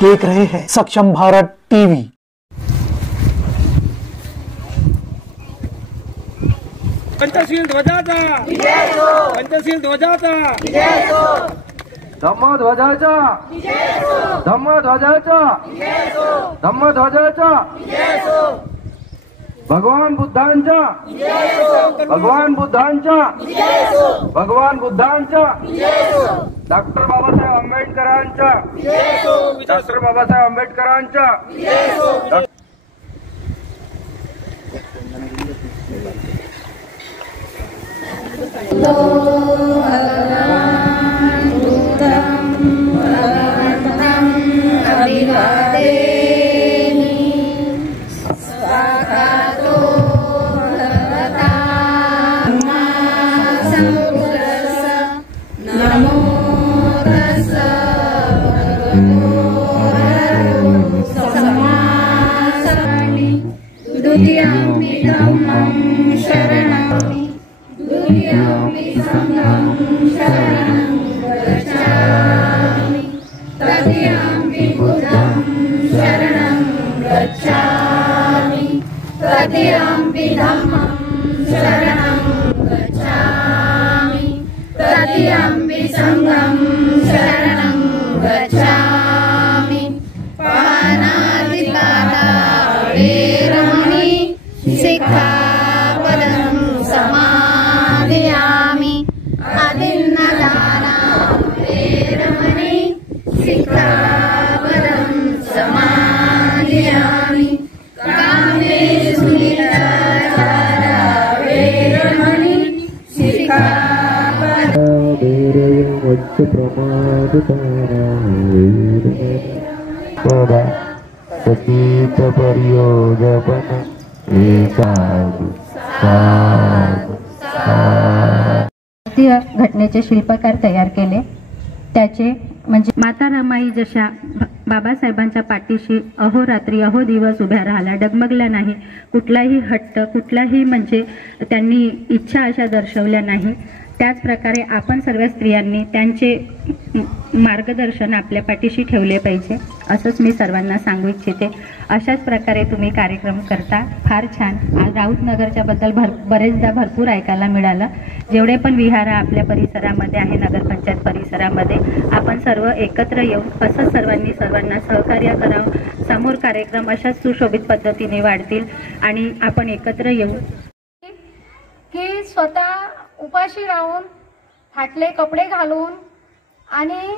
देख रहे हैं सक्षम भारत टीवी। पंचशील ध्वजाचा पंचशील ध्वजाचा धम्म ध्वजाचा धम्म ध्वजाचा धम्म ध्वजाचा भगवान बुद्धांचा भगवान बुद्धांचा भगवान बुद्धांचा डॉक्टर बाबासाहेब आंबेडकरांचा डॉक्टर बाबासाहेब आंबेडकरांचा घटनेचे शिल्पकार तयार केले। त्याचे म्हणजे माता रमाई जशा बाबासाहेबांच्या पाठीशी अहोरात्री अहो दिवस उभ्या राहिल्या, डगमगल्या नाही, कुठलाही हट्ट कुठलाही म्हणजे त्यांनी इच्छा अशा दर्शवल्या नाही। त्याच प्रकारे आपण सर्व स्त्रियांनी त्यांचे मार्गदर्शन आपल्या पाठीशी ठेवले पाहिजे असंच मी सर्वांना सांगू इच्छिते। अशाच प्रकारे तुम्ही कार्यक्रम करता, फार छान। आज राऊतनगरच्या बद्दल बरेचदा भरपूर ऐकायला मिळालं। जेवढे पण विहार आपल्या परिसरामध्ये आहे, नगरपंचायत परिसरामध्ये, आपण सर्व एकत्र येऊन असंच सर्वांना सहकार्य करावं। समोर कार्यक्रम अशाच सुशोभित पद्धतीने वाढतील आणि आपण एकत्र येऊन की स्वतः उपाशी राहून फाटले कपडे घालून आणि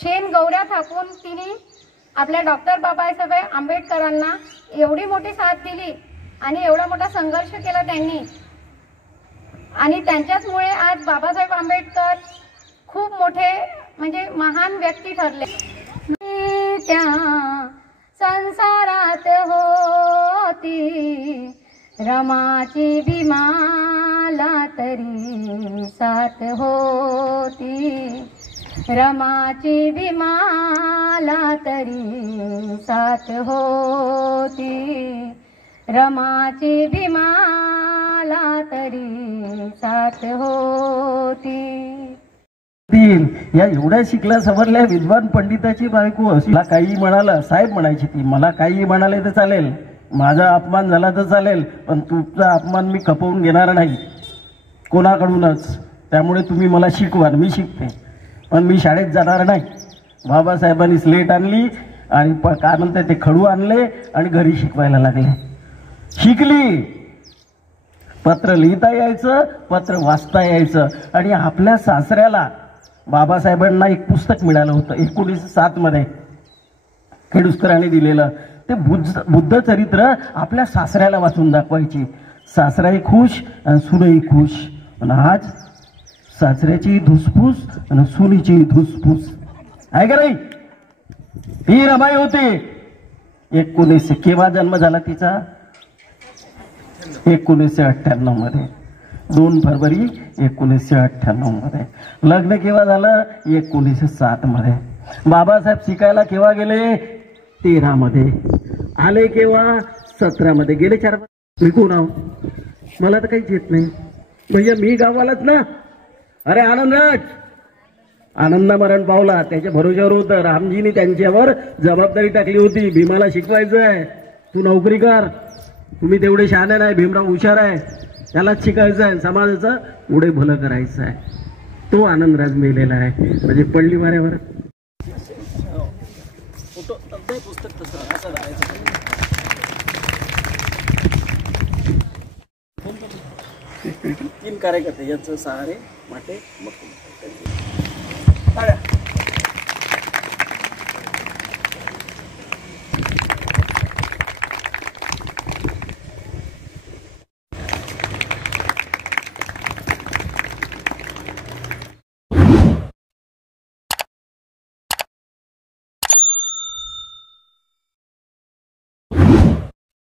शेण गौऱ्या थापून तिने आपल्या डॉक्टर बाबासाहेब आंबेडकरांना एवढी मोठी साथ दिली आणि एवढा मोठा संघर्ष केला त्यांनी, आणि त्यांच्याचमुळे आज बाबासाहेब आंबेडकर खूप मोठे म्हणजे महान व्यक्ती ठरले। त्या संसारात होती रमाची विमाला तरी साथ होती, रमाची विमाला तरी साथ होती, रमाची विमाला तरी साथ होती। या एवढ्या शिकल्या सवरल्या विद्वान पंडिताची बायको असला काही म्हणाला, साहेब म्हणायची ती, मला काही म्हणाले तर चालेल, माझा अपमान झाला तर चालेल, पण तुमचा अपमान मी खपवून घेणार नाही कोणाकडूनच। त्यामुळे तुम्ही मला शिकवा, मी शिकते, पण मी शाळेत जाणार नाही। बाबासाहेबांनी स्लेट आणली आणि काय म्हणते ते खडू आणले आणि घरी शिकवायला लागले। शिकली, पत्र लिहिता यायचं, पत्र वाचता यायचं। आणि आपल्या सासऱ्याला बाबासाहेबांना एक पुस्तक मिळालं होतं 1907 मध्ये, खेडूसकरांनी दिलेलं। ते बुद्ध चरित्र आपल्या सासऱ्याला वाचून दाखवायची। सासराही खुश आणि सुनही खुश। पण आज सासऱ्याची धुसफूस आणि सुनीची धुसफूस आहे का नाही? ही रमाई होती 1900 केव्हा जन्म झाला तिचा? 1998 मध्ये, 2 फरवरी 1998 मध्ये। लग्न केव्हा झालं? 1907 मध्ये। बाबासाहेब शिकायला केव्हा गेले? 13 मध्ये। आले केव्हा? 17 मध्ये। गेले 4 मी कोण आहो? मला तर काहीच येत नाही भैया, मी गावालाच ना। अरे आनंदराज, आनंदा मरण पावला, त्याच्या भरोश्यावर होतं. रामजीने त्यांच्यावर जबाबदारी टाकली होती, भीमाला शिकवायचं आहे, तू नोकरी कर, तुम्ही तेवढे शहाणे नाही, भीमराव हुशार आहे, त्यालाच शिकायचं आहे, समाजाचं पुढे भलं करायचं आहे. तो आनंदराज मेलेला आहे. म्हणजे पडली माऱ्यावर तीन कार्यकर्ते यांचं सहारे माटे मग